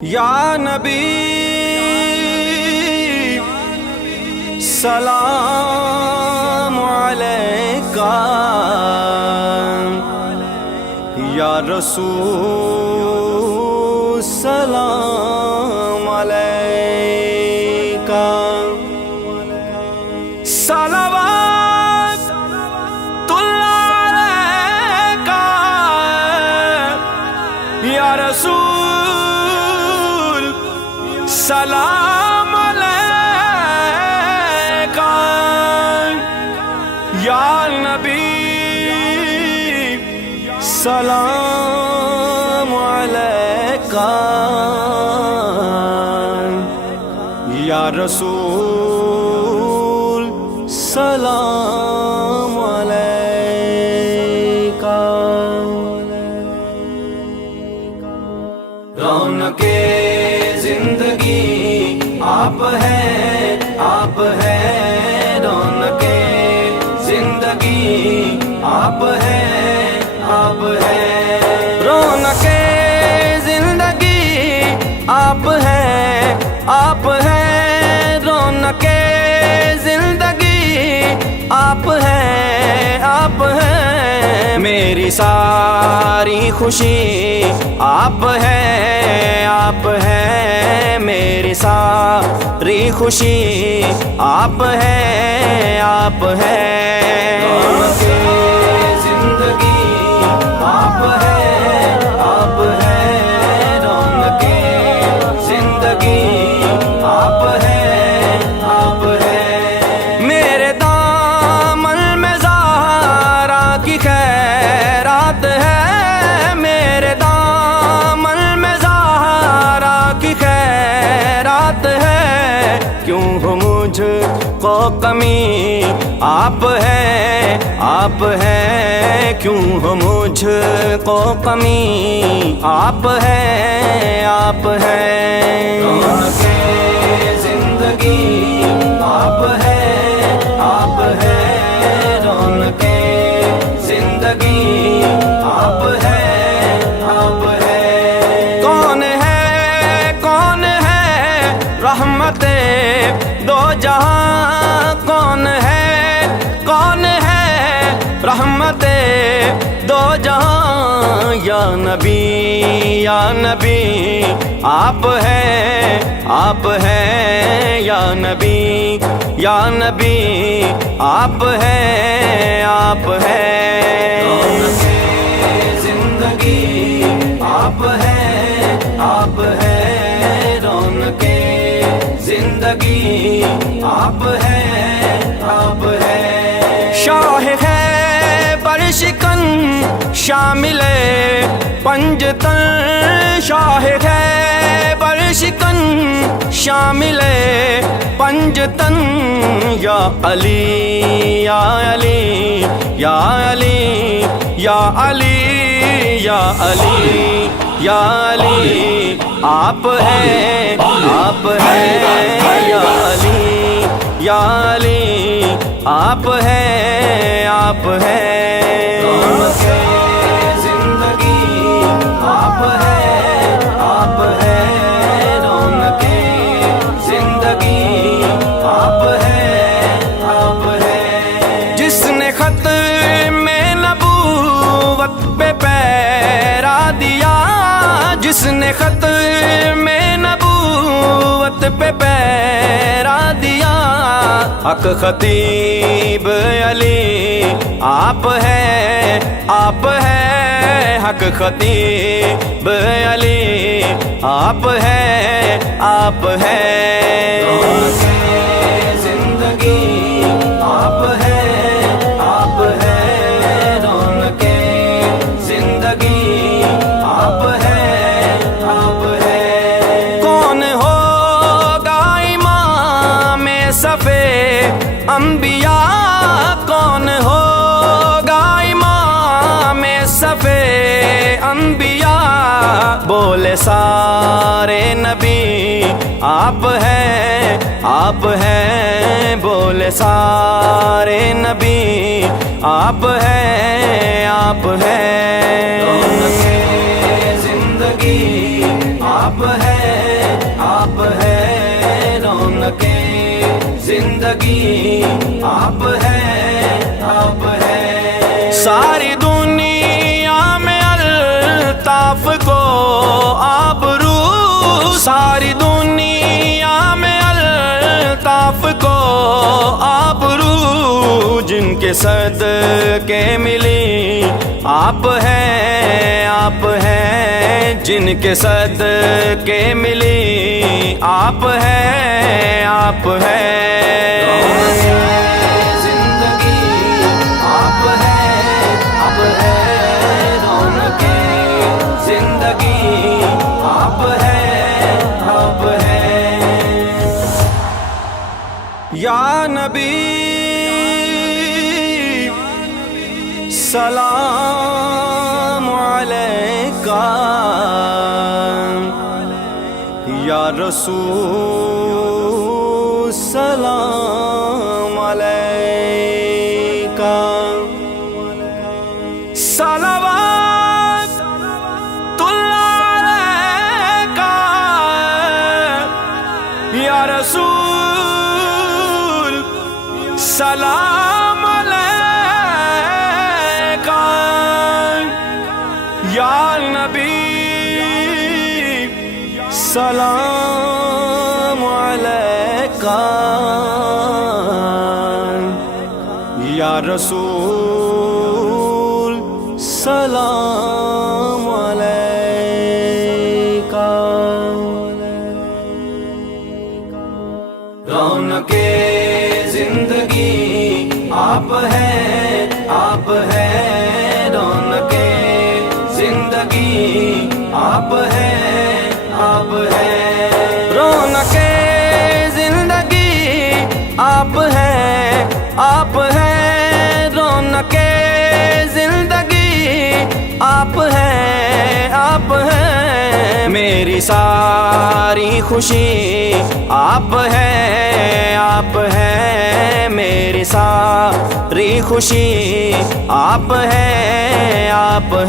یا نبی سلام علیکہ، یا رسول سلام علیکہ، صلوات اللہ علیکہ، یا رسول سلام علیکہ، یا نبی سلام علیکہ، یا رسول سلام علیکہ۔ رونق زندگی آپ ہیں، آپ ہیں، رونق زندگی آپ ہیں، آپ ہیں، رونق زندگی آپ ہیں، آپ ہیں، رونق زندگی آپ ہیں، آپ ہیں، میری ساری خوشی آپ ہیں، آپ ہیں، میری ساری خوشی آپ ہیں، آپ ہیں، رونق زندگی آپ ہیں، آپ ہیں، رونق زندگی آپ ہیں، آپ ہیں، میرے دامن میں زہرا کی خیرات ہے، میرے دامن میں زہرا کی خیرات ہے، کیوں ہو مجھ کو کمی آپ ہیں، آپ ہیں، کیوں ہو مجھ کو کمی آپ ہیں، آپ ہیں، رونق زندگی آپ ہیں، آپ ہیں، رونق زندگی آپ ہیں، آپ ہیں، کون ہے رحمت دو جہاں، کون ہے رحمت دو جہاں، یا نبی، یا نبی آپ ہیں، آپ ہیں، یا نبی، یا نبی آپ ہیں، آپ ہیں، رونق زندگی آپ ہیں، آپ ہیں، رونق زندگی آپ ہیں، آپ ہیں، شاہ ہے برشکن شامل پنجتن، شاہ ہے برشکن شامل پنجتن، یا علی، یا علی، یا علی، یا علی، یا علی، یا علی آپ ہیں، آپ ہیں، یا علی، یا علی آپ ہیں، آپ ہیں، رونق زندگی آپ ہیں، آپ ہیں، رونق زندگی آپ ہیں، آپ ہیں، جس نے خط میں نبوت پہ پیرا دیا، جس نے خط میں نبوت پہ پیرا دیا، حق خطیب علی آپ ہیں، آپ ہیں، حق خطیب علی آپ ہیں، آپ ہیں، رونق زندگی آپ ہیں، آپ ہیں، رونق زندگی آپ ہیں، آپ ہیں، کون ہوگا امام صفِ انبیاء، کون ہوگا امام صفِ انبیاء، بولے سارے نبی آپ ہیں، آپ ہیں، بولے سارے نبی آپ ہیں، آپ ہیں، رونق زندگی زندگی آپ ہے رونقیں زندگی آپ ہے ساری دنیا میں الطاف کو آبرو ساری دنیا میں الطاف کو آبرو جن کے صدقے ملی آپ ہیں جن کے صدقے ملی آپ ہے زندگی آپ ہے رونقیں زندگی آپ ہے یا نبی سلام علیکہ یا رسول سلام علیکہ صلوات اللہ علیکہ یا رسول سلام علیکہ یا نبی سلام علیکہ یا رسول سلام علیکہ رونقیں زندگی آپ ہے رونقیں زندگی آپ ہے رونقیں زندگی آپ ہے رونقیں زندگی آپ ہے میری ساری خوشی آپ ہے میری ساری خوشی آپ ہے